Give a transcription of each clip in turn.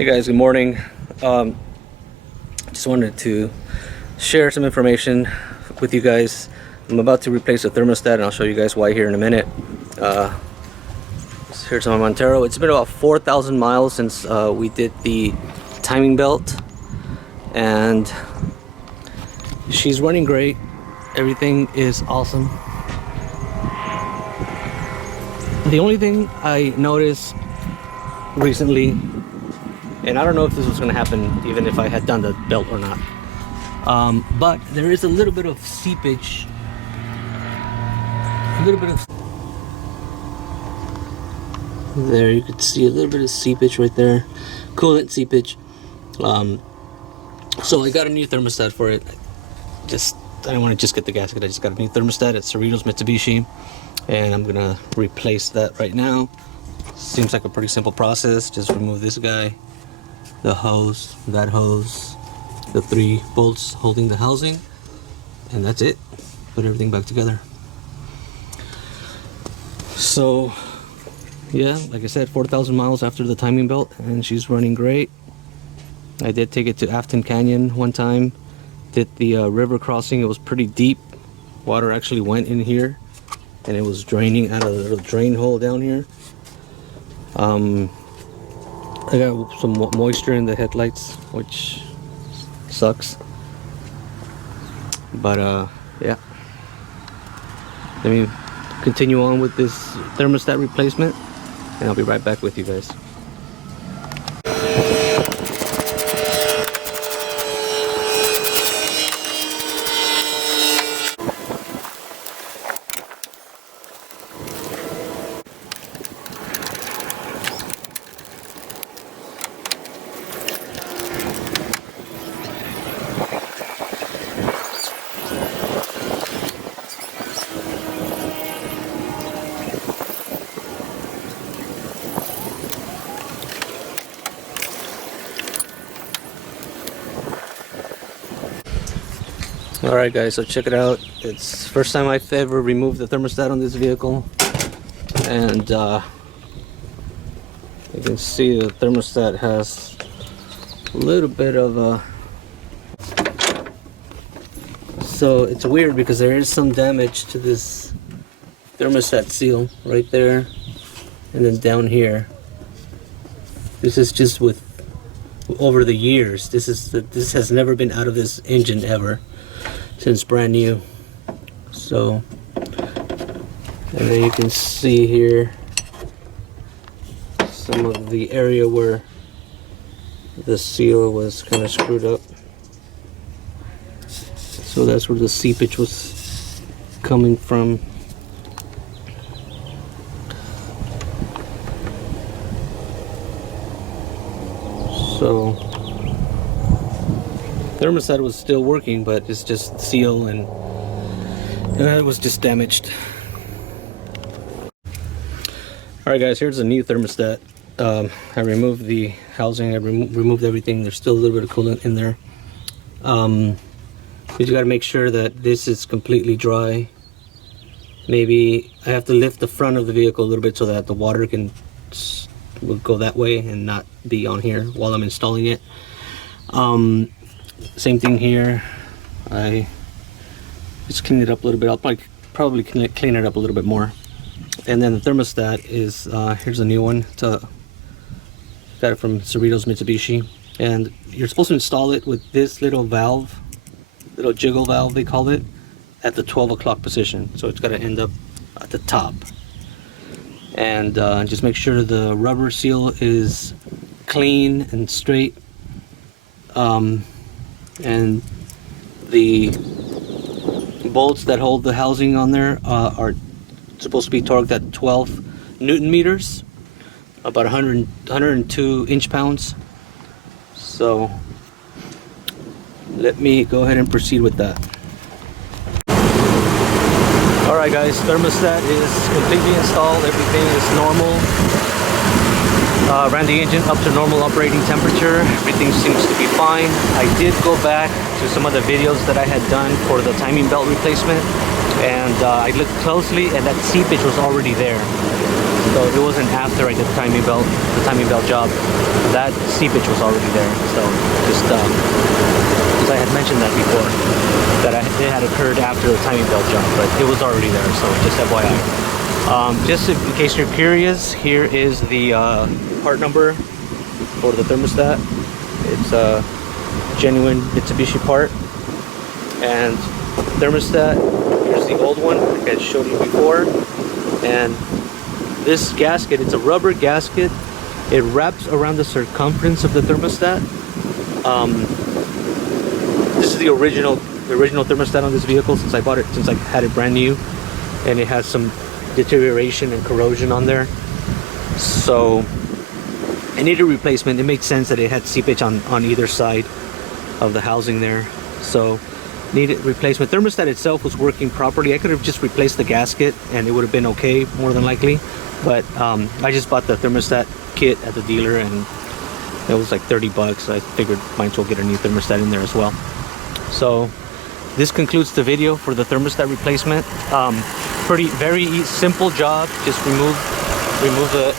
Hey guys, good morning. Just wanted to share some information with you guys. I'm about to replace the thermostat and I'll show you guys why here in a minute. Here's my Montero. It's been about 4,000 miles since we did the timing belt, and she's running great. Everything is awesome. The only thing I noticed recently, and I don't know if this was going to happen even if I had done the belt or not, but there is a little bit of seepage, there you can see a little bit of seepage right there, coolant seepage. So I got a new thermostat for it. I don't want to just get the gasket. I just got a new thermostat at Cerritos Mitsubishi, and I'm gonna replace that right now. Seems like a pretty simple process. Just remove this guy, the hose, that hose, the 3 bolts holding the housing, and that's it. Put everything back together. So yeah, like I said, 4,000 miles after the timing belt, and she's running great. I did take it to Afton Canyon one time, did the river crossing. It was pretty deep. Water actually went in here and it was draining out of the little drain hole down here. I got some moisture in the headlights, which sucks, but yeah, let me continue on with this thermostat replacement and I'll be right back with you guys. Alright guys, so check it out. It's the first time I've ever removed the thermostat on this vehicle, and you can see the thermostat has a little bit of a... So it's weird because there is some damage to this thermostat seal right there, and then down here. This is just with over the years. This has never been out of this engine ever, since brand new. So, and then you can see here some of the area where the seal was kind of screwed up. So that's where the seepage was coming from. So thermostat was still working, but it's just seal and it was just damaged. Alright guys, here's a new thermostat. I removed the housing, I removed everything. There's still a little bit of coolant in there. You got to make sure that this is completely dry. Maybe I have to lift the front of the vehicle a little bit so that the water will go that way and not be on here while I'm installing it. Same thing here. I just clean it up a little bit. I'll probably clean it up a little bit more. And then the thermostat is here's a new one. Got it from Cerritos Mitsubishi, and you're supposed to install it with this little valve, little jiggle valve they call it, at the 12 o'clock position. So it's got to end up at the top, and just make sure the rubber seal is clean and straight. And the bolts that hold the housing on there are supposed to be torqued at 12 Newton meters, about 102 inch-pounds. So let me go ahead and proceed with that. Alright guys, thermostat is completely installed. Everything is normal. Ran the engine up to normal operating temperature. Everything seems to be fine. I did go back to some of the videos that I had done for the timing belt replacement, and I looked closely and that seepage was already there. So it wasn't after I did the timing belt job. That seepage was already there. So just because I had mentioned that before, that it had occurred after the timing belt job, but it was already there. So just FYI. Just in case you're curious, here is the part number for the thermostat. It's a genuine Mitsubishi part. And thermostat, here's the old one, like I showed you before. And this gasket, it's a rubber gasket. It wraps around the circumference of the thermostat. This is the original thermostat on this vehicle since I bought it, since I had it brand new, and it has some deterioration and corrosion on there. So I needed a replacement. It made sense that it had seepage on either side of the housing there. So needed replacement. Thermostat itself was working properly. I could have just replaced the gasket and it would have been okay, more than likely. But I just bought the thermostat kit at the dealer and it was like 30 bucks. I figured might as well get a new thermostat in there as well. So this concludes the video for the thermostat replacement. Very simple job. Just remove the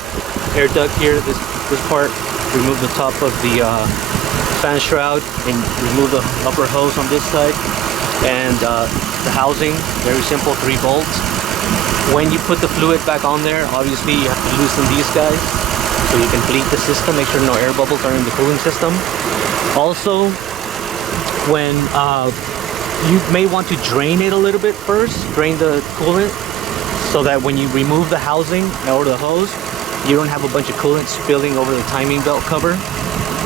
air duct here, this part. Remove the top of the fan shroud and remove the upper hose on this side. And the housing, very simple, 3 bolts. When you put the fluid back on there, obviously you have to loosen these guys so you can bleed the system, make sure no air bubbles are in the cooling system. Also, when you may want to drain it a little bit first, drain the coolant, so that when you remove the housing or the hose, you don't have a bunch of coolant spilling over the timing belt cover.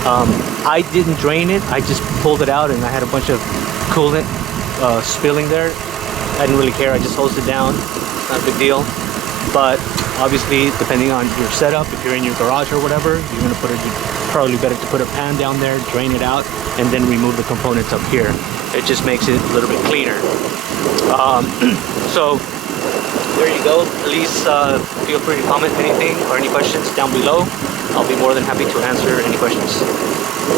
I didn't drain it, I just pulled it out and I had a bunch of coolant spilling there. I didn't really care, I just hosed it down, not a big deal. But obviously, depending on your setup, if you're in your garage or whatever, you're gonna probably better to put a pan down there, drain it out, and then remove the components up here. It just makes it a little bit cleaner. So there you go. Please feel free to comment anything or any questions down below. I'll be more than happy to answer any questions.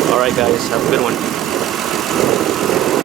All right, guys, have a good one.